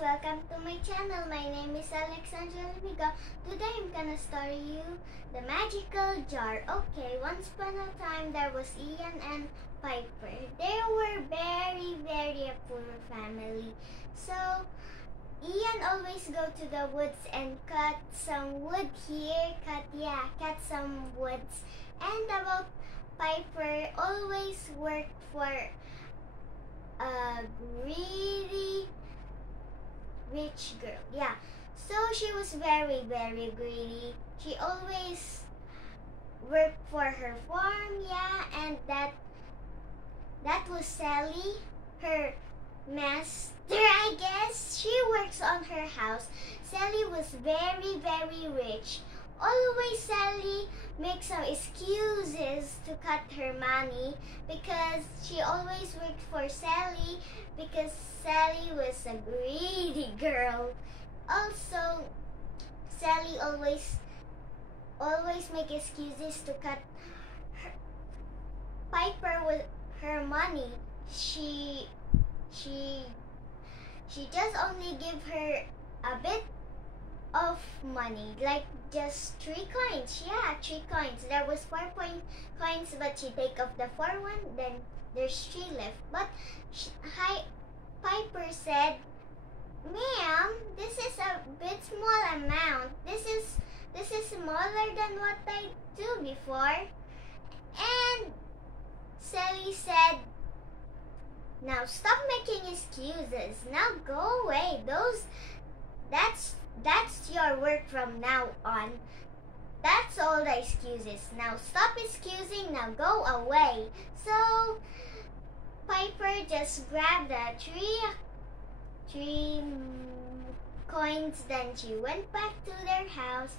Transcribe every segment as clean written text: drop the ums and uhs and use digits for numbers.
welcome to my channel. My name is Alexandra. Today I'm gonna story you the magical jar. Okay, once upon a time there was Ian and Piper. They were very poor family. So Ian always go to the woods and cut some wood here, cut some woods. And about Piper always work for a greedy rich girl. Yeah. So she was very greedy. She always worked for her farm, yeah, and that was Sally, her master, I guess. She works on her house. Sally was very rich. Always Sally makes some excuses to cut her money because she always worked for Sally because Sally was a greedy girl. Also, Sally always make excuses to cut Piper with her money. She just only give her a bit of money, like just 3 coins. Yeah, 3 coins. There was 4 coins, but she take off the 4 one, then there's 3 left. But Piper said, "Ma'am, this is a bit small amount. This is smaller than what I do before." And Sally said, "Now stop making excuses. Now go away. That's your work from now on. That's all the excuses. Now stop excusing. Now go away." So Piper just grabbed the 3 coins. Then she went back to their house.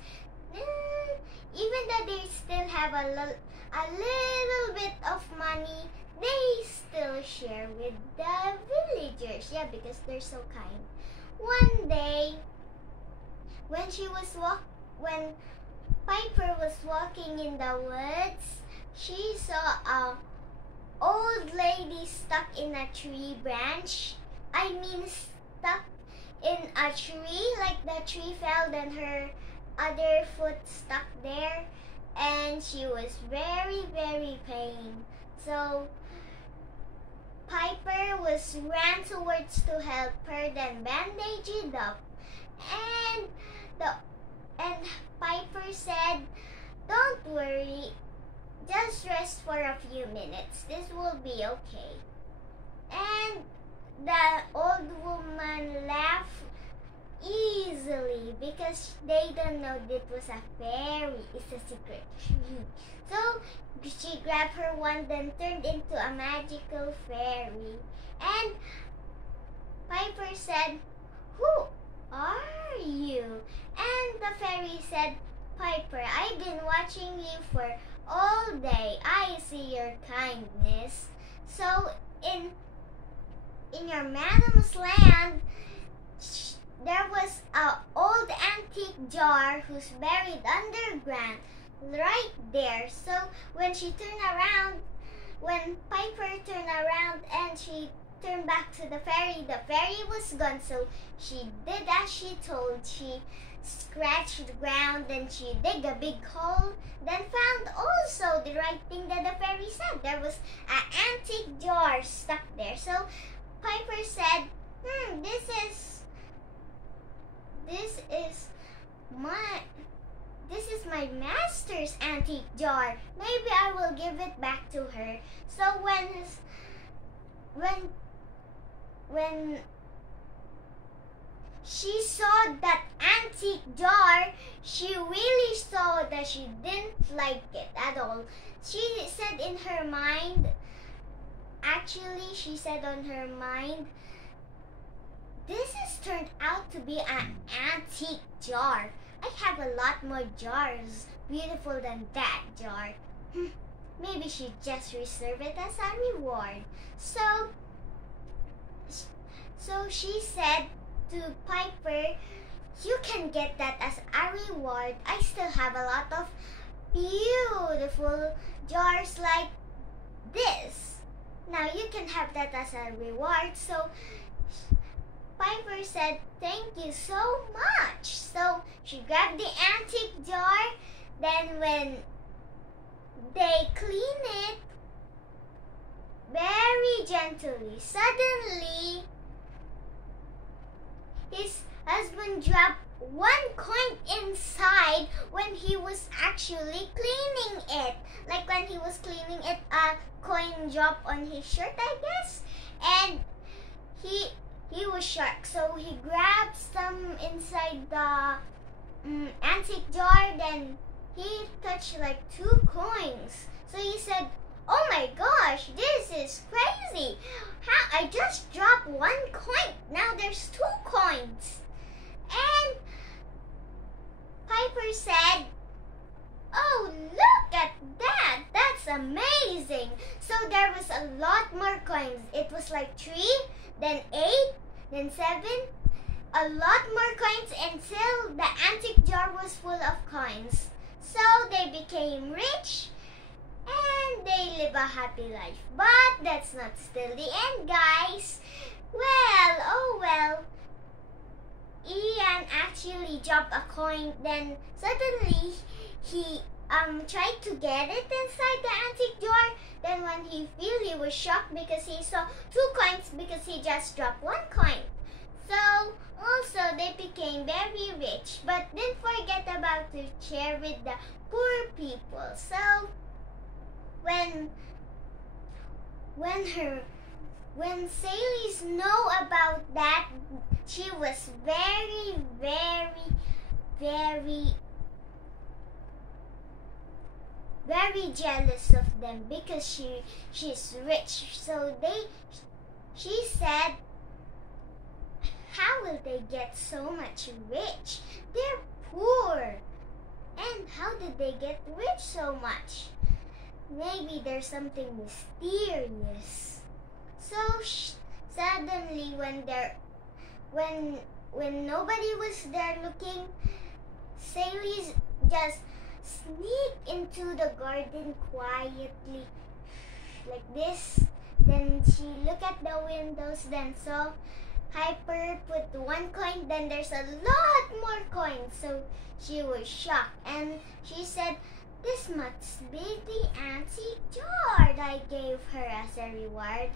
Even though they still have a little bit of money, they still share with the villagers. Yeah, because they're so kind. One day, when Piper was walking in the woods, she saw a old lady stuck in a tree branch. I mean, stuck in a tree, like the tree fell, then her other foot stuck there, and she was very pain. So Piper ran towards to help her, then bandage it up, and Piper said, "Don't worry, just rest for a few minutes. This will be okay." And the old woman laughed easily because they don't know it was a fairy. It's a secret. So she grabbed her wand, then turned into a magical fairy. And Piper said, "Who are you?" And the fairy said, "Piper, I've been watching you for all day. I see your kindness. So in your madam's land, there was an old antique jar who's buried underground right there." So when Piper turned around and she turned back to the fairy was gone. So she did as she told. She scratched the ground, then she dig a big hole, then found also the right thing that the fairy said. There was an antique jar stuck there. So Piper said, this is my master's antique jar. Maybe I will give it back to her." So when she saw that antique jar, she really saw that she didn't like it at all. She said on her mind, "This has turned out to be an antique jar. I have a lot more jars beautiful than that jar. Maybe she just reserved it as a reward." So she said to Piper, "You can get that as a reward. I still have a lot of beautiful jars like this. Now you can have that as a reward." So Piper said, "Thank you so much." So she grabbed the antique jar. Then when they clean it very gently, suddenly his husband dropped one coin inside when he was actually cleaning it. Like when he was cleaning it, a coin dropped on his shirt, I guess. And he was shocked. So he grabbed some inside the antique jar. Then he touched like 2 coins. So he said, "Oh my gosh, this is crazy. How I just dropped 1 coin. Now there's 2 coins." And Piper said, "Oh, look at that. That's amazing." So there was a lot more coins. It was like 3, then 8, then 7. A lot more coins until the antique jar was full of coins. So they became rich and they live a happy life. But that's not still the end, guys. Well, oh well. Ian actually dropped a coin. Then suddenly he tried to get it inside the antique jar. Then when he fell, he was shocked because he saw 2 coins because he just dropped 1 coin. So also they became very rich, but didn't forget about to share with the poor people. So when Sally's know about that, she was very, very, very, very jealous of them because she's rich. So she said, "How will they get so much rich? They're poor. And how did they get rich so much? Maybe there's something mysterious." So suddenly when nobody was there looking, Sally's just sneaked into the garden quietly like this. Then she looked at the windows, then saw Piper put 1 coin, then there's a lot more coins. So she was shocked and she said, "This must be the antique jar I gave her as a reward.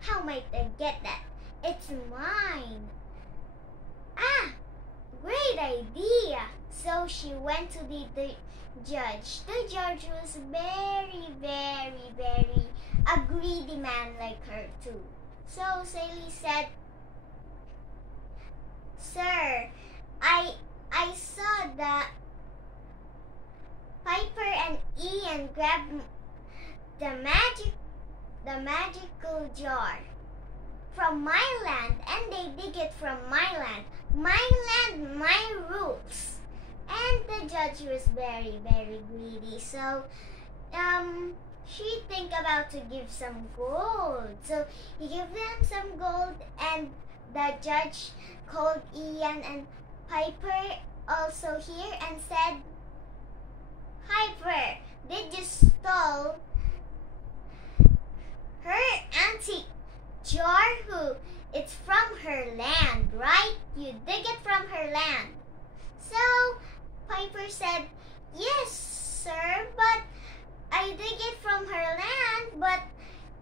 How might I get that? It's mine." "Ah, great idea." So she went to the judge. The judge was very, very, very a greedy man like her too. So Sally said, "Sir, I saw that Piper and Ian grabbed the magical jar from my land, and they dig it from my land. My land, my rules." And the judge was very, very greedy. So she think about to give some gold. So he gave them some gold, and the judge called Ian and Piper also here and said, "Piper, did you stole her antique jar? It's from her land, right? You dig it from her land." So Piper said, "Yes, sir, but I dig it from her land, but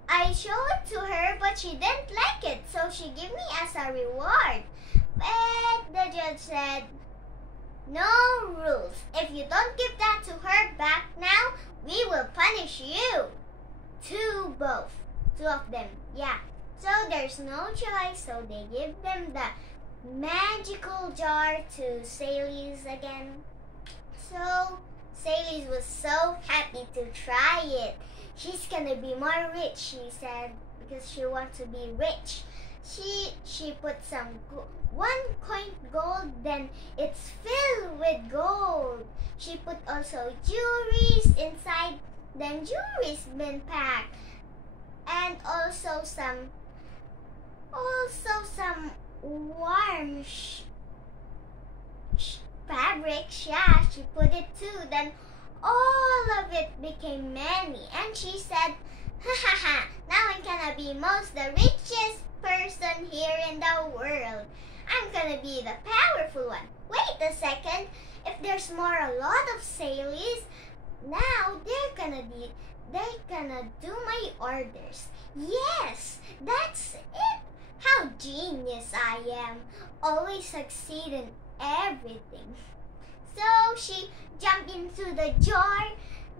I showed it to her, but she didn't like it, so she gave me as a reward." But the judge said, "No rules. If you don't give that to her back now, we will punish you." Two of them, yeah. So there's no choice, so they give them the magical jar to Sally's again. So Sally's was so happy to try it. She's gonna be more rich, she said, because she wants to be rich. She put some 1 coin gold, then it's filled with gold. She put also jewelries inside, then jewelry's been packed, and also some warm fabrics. Yeah, she put it too. Then all of it became many, and she said, "Ha ha ha! Now I'm gonna be the richest person here in the world. I'm gonna be the powerful one. Wait a second. If there's a lot of Saleys, now they're gonna do my orders. Yes, that's it. How genius I am. Always succeed in everything. So she jumped into the jar.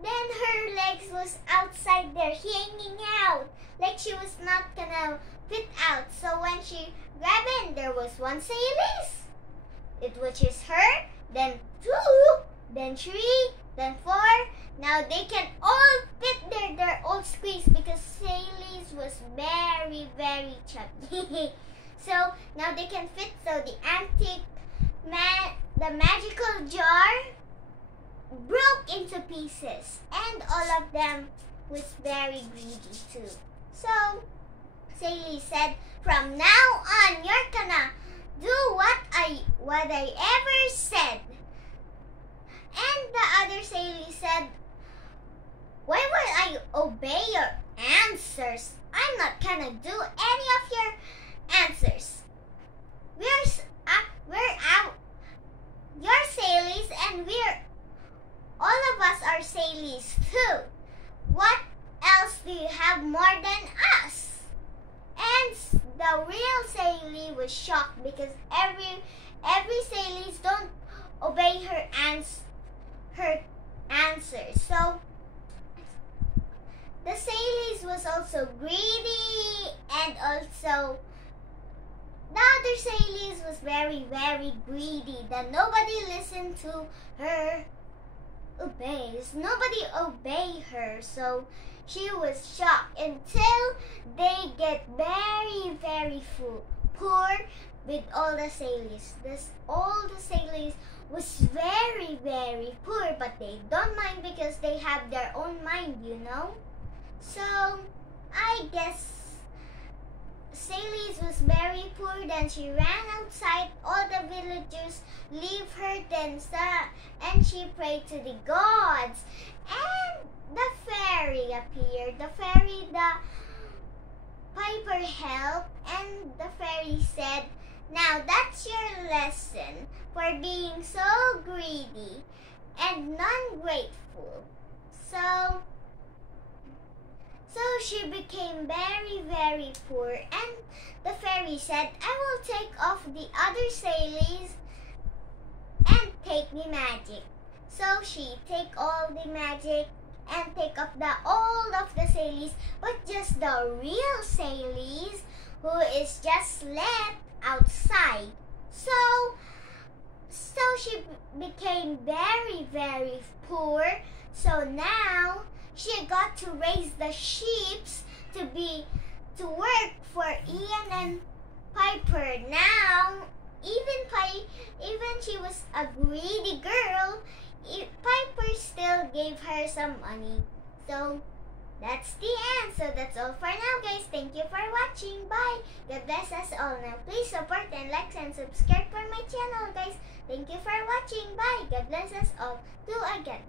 Then her legs was outside there hanging out. Like she was not gonna fit out. So when she grabbed in, there was one Saley's. Which is her. Then 2. Then 3. Then 4. Now they can all fit there. They're all squeezed because Saley's was very, very chubby. So now they can fit. So the the magical jar broke into pieces, and all of them was very greedy too. So Saley said, "From now on, you're gonna do what I ever said." And the other Saley said, "Why would I obey your answers? I'm not gonna do any of your answers. We're out. You're Saleys, and all of us are Saleys too. What else do you have more than us?" And the real Saley was shocked because every Saleys don't obey her answers. So the Saleys was also greedy, and also the other Saleys was very, very greedy that nobody listened to her Nobody obeyed her. So she was shocked until they get very, very poor with all the Saleys. All the Saleys was very, very poor, but they don't mind because they have their own mind, you know. So I guess Saleys was very poor. Then she ran outside. All the villagers leave her. And she prayed to the gods. And the fairy appeared. The piper helped. And the fairy said, "Now that's your lesson for being so greedy and ungrateful." So she became very, very poor, and the fairy said, "I will take off the other Saleys and take the magic." So she take all the magic and take off all of the Saleys, but just the real Saleys who is just left outside. So she became very, very poor. So now she got to raise the sheeps to work for Ian and Piper. Now, even she was a greedy girl, Piper still gave her some money. So that's the end. So that's all for now, guys. Thank you for watching. Bye. God bless us all. Now, please support and like and subscribe for my channel, guys. Thank you for watching. Bye. God bless us all. Do again.